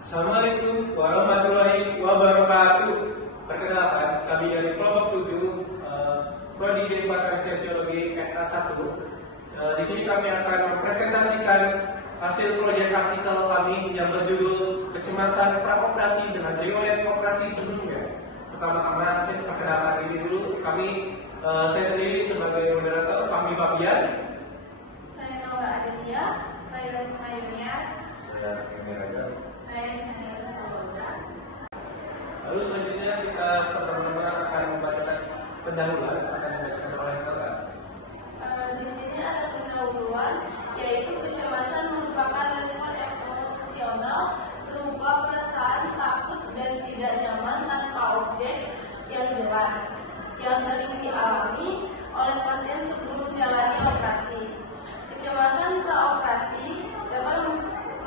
Assalamualaikum warahmatullahi wabarakatuh. Perkenalkan, kami dari kelompok 7 Prodi D4 Sosiologi FA1. Di sini kami akan mempresentasikan hasil proyek artikel kami yang berjudul Kecemasan Praoperasi dengan Riwayat Operasi Sebelumnya. Pertama-tama saya perkenalkan diri dulu. Saya sendiri sebagai moderator, Fahmi Fabian. Saya Naura Adelia. Saya Rizma Yuniar. Saya Kemi Raja. Saya Nihaniata Salonda. Lalu selanjutnya kita pertama-tama akan membacakan pendahuluan oleh Bapak. Di sini ada pendahuluan, yaitu kecemasan merupakan respon emosional berupa perasaan takut dan tidak nyaman tanpa objek yang jelas, yang sering dialami oleh pasien sebelum menjalani operasi. Kecemasan praoperasi dapat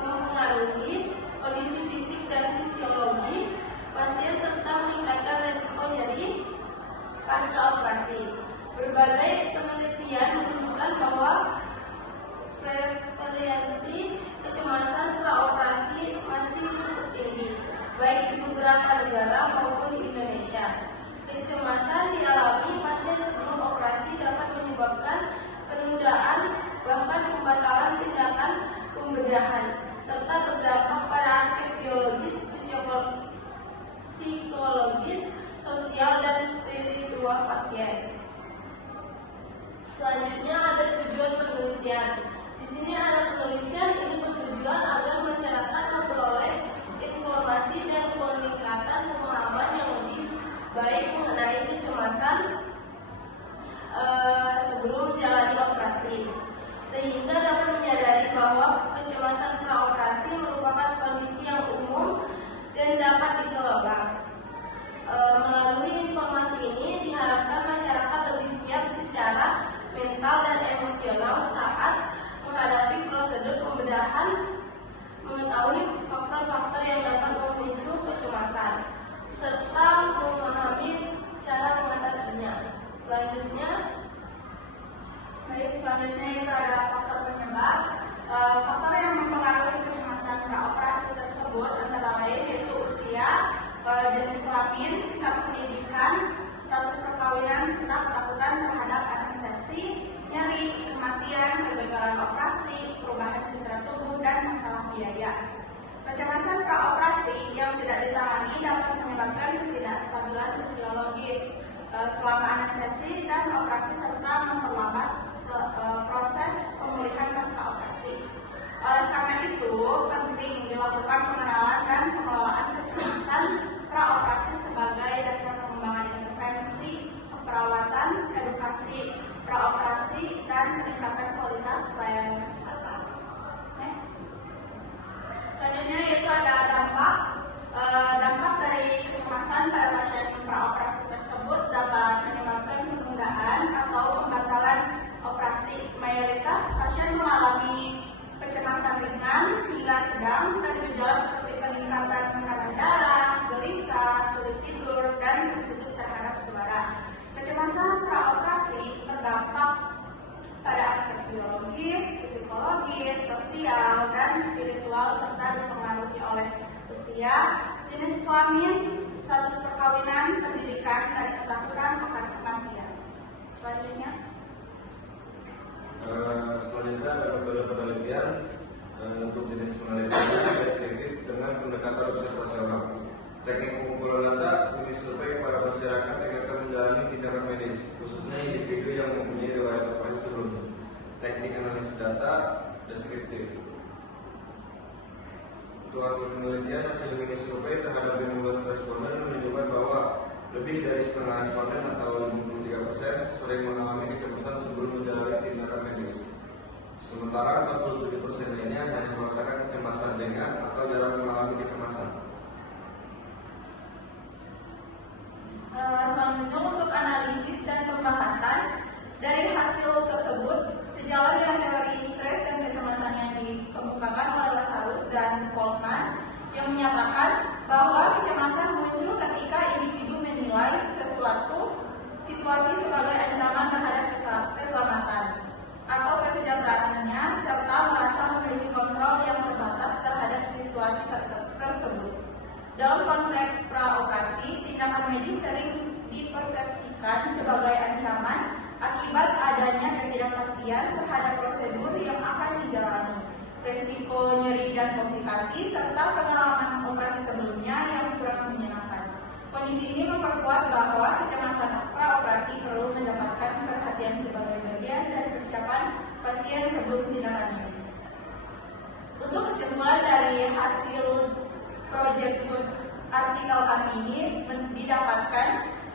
mempengaruhi kondisi fisik dan fisiologi pasien serta meningkatkan resiko nyeri pasca operasi. Berbagai penelitian menunjukkan bahwa prevalensi kecemasan praoperasi masih cukup tinggi, baik di beberapa negara maupun di Indonesia. Kecemasan dialami pasien sebelum operasi dapat menyebabkan penundaan bahkan pembatalan tindakan pembedahan, serta berdampak pada aspek biologis, psikologis, sosial, dan spiritual pasien. Selanjutnya ada tujuan penelitian. Di sini ada penulisan ini bertujuan agar masyarakat memperoleh informasi dan peningkatan pemahaman yang lebih baik mengenai kecemasan sebelum menjalani operasi, sehingga dapat menyadari bahwa kecemasan praoperasi merupakan kondisi yang umum dan dapat dikelola. Melalui informasi ini diharapkan masyarakat lebih siap secara mental dan emosional saat menghadapi prosedur pembedahan, mengetahui faktor-faktor yang dapat memicu kecemasan, serta memahami cara mengatasinya. Selanjutnya itu ada faktor penyebab. Faktor yang mempengaruhi kecemasan praoperasi tersebut antara lain yaitu usia, jenis kelamin, tingkat pendidikan, status perkawinan, serta ketakutan terhadap anestesi, nyeri, kematian, kegagalan operasi, perubahan citra tubuh, dan masalah biaya. Kecemasan praoperasi yang tidak ditangani dapat menyebabkan ketidakstabilan fisiologis selama anestesi dan operasi serta memperlambat proses pemulihan pasca operasi. Oleh karena itu, penting dilakukan pengenalan dan pengelolaan kecemasan praoperasi sebagai dasar pengembangan intervensi, perawatan, edukasi praoperasi, dan peningkatan kualitas pelayanan kesehatan. Next. Selanjutnya yaitu ada dampak. Dampak dari kecemasan pada pasien praoperasi tersebut dapat menyebabkan penundaan atau pembatalan operasi. Mayoritas pasien mengalami kecemasan ringan hingga sedang dan gejala seperti peningkatan tekanan darah, gelisah, sulit tidur, dan sensitif terhadap suara. Kecemasan praoperasi terdampak pada aspek biologis, psikologis, sosial, dan spiritual serta dipengaruhi oleh usia, jenis kelamin, status perkawinan, pendidikan, dan ketakutan akan kematian. Selanjutnya ada metode penelitian. Untuk jenis penelitiannya deskriptif dengan pendekatan observasional. Teknik pengumpulan data ini survei pada masyarakat yang akan menjalani tindakan medis, khususnya individu yang mempunyai riwayat operasi sebelumnya. Teknik analisis data deskriptif. Untuk hasil penelitian, hasil mini survei terhadap 15 responden menunjukkan bahwa lebih dari setengah responden atau 53% sering mengalami kecemasan sebelum menjalani tindakan medis. Sementara 47% lainnya hanya merasakan kecemasan ringan atau jarang mengalami kecemasan. Selanjutnya untuk analisis dan pembahasan dari hasil tersebut, sejalan dengan teori stres dan kecemasan yang dikemukakan oleh Lazarus dan Polman yang menyatakan bahwa kecemasan muncul ketika individu menilai sesuatu situasi sebagai ancaman terhadap keselamatan atau kesejahteraannya serta merasa memiliki kontrol yang terbatas terhadap situasi tersebut. sebagai ancaman akibat adanya ketidakpastian terhadap prosedur yang akan dijalani, resiko nyeri dan komplikasi, serta pengalaman operasi sebelumnya yang kurang menyenangkan. Kondisi ini memperkuat bahwa kecemasan praoperasi perlu mendapatkan perhatian sebagai bagian dari persiapan pasien sebelum tindakan medis. Untuk kesimpulan dari hasil Project Food artikel kami ini didapatkan,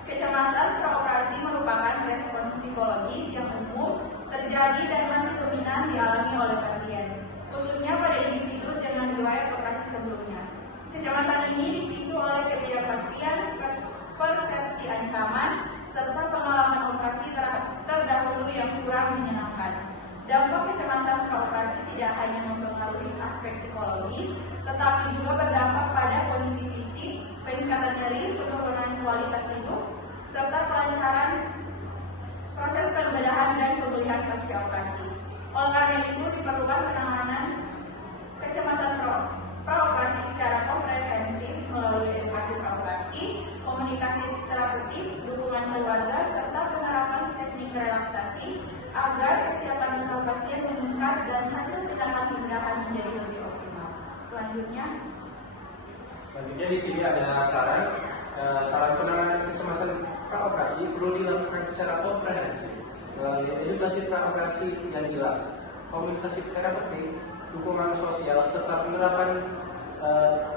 kecemasan praoperasi merupakan respon psikologis yang umum terjadi dan masih dominan dialami oleh pasien, khususnya pada individu dengan riwayat operasi sebelumnya. Kecemasan ini dipicu oleh ketidakpastian, persepsi ancaman, serta pengalaman operasi terdahulu yang kurang menyenangkan. Dampak kecemasan praoperasi tidak hanya mempengaruhi aspek psikologis, tetapi juga berdampak pada kondisi fisik, peningkatan nyeri, penurunan kualitas hidup, serta kelancaran proses pembedahan dan pemulihan pasca operasi. Oleh karena itu, diperlukan penanganan kecemasan praoperasi secara komprehensif melalui edukasi praoperasi, komunikasi terapeutik, dukungan keluarga, serta penerapan teknik relaksasi agar kesiapan mental pasien meningkat dan hasil tindakan pembedahan menjadi lebih optimal. Selanjutnya di sini ada saran penanganan kecemasan praoperasi perlu dilakukan secara komprehensif melalui edukasi praoperasi yang jelas, komunikasi terapeutik, dukungan sosial, serta penerapan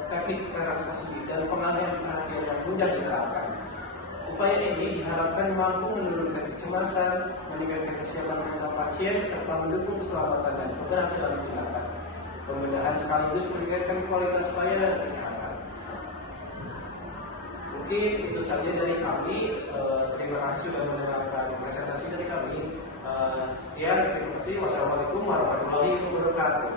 teknik relaksasi dan pengalihan perhatian yang mudah diterapkan. Upaya ini diharapkan mampu menurunkan kecemasan, meningkatkan kesiapan mental pasien, serta mendukung keselamatan dan keberhasilan tindakan pembedahan sekaligus meningkatkan kualitas pelayanan kesehatan. Mungkin itu saja dari kami. Terima kasih sudah mendengarkan presentasi dari kami. Sekian, terima kasih. Wassalamualaikum warahmatullahi wabarakatuh.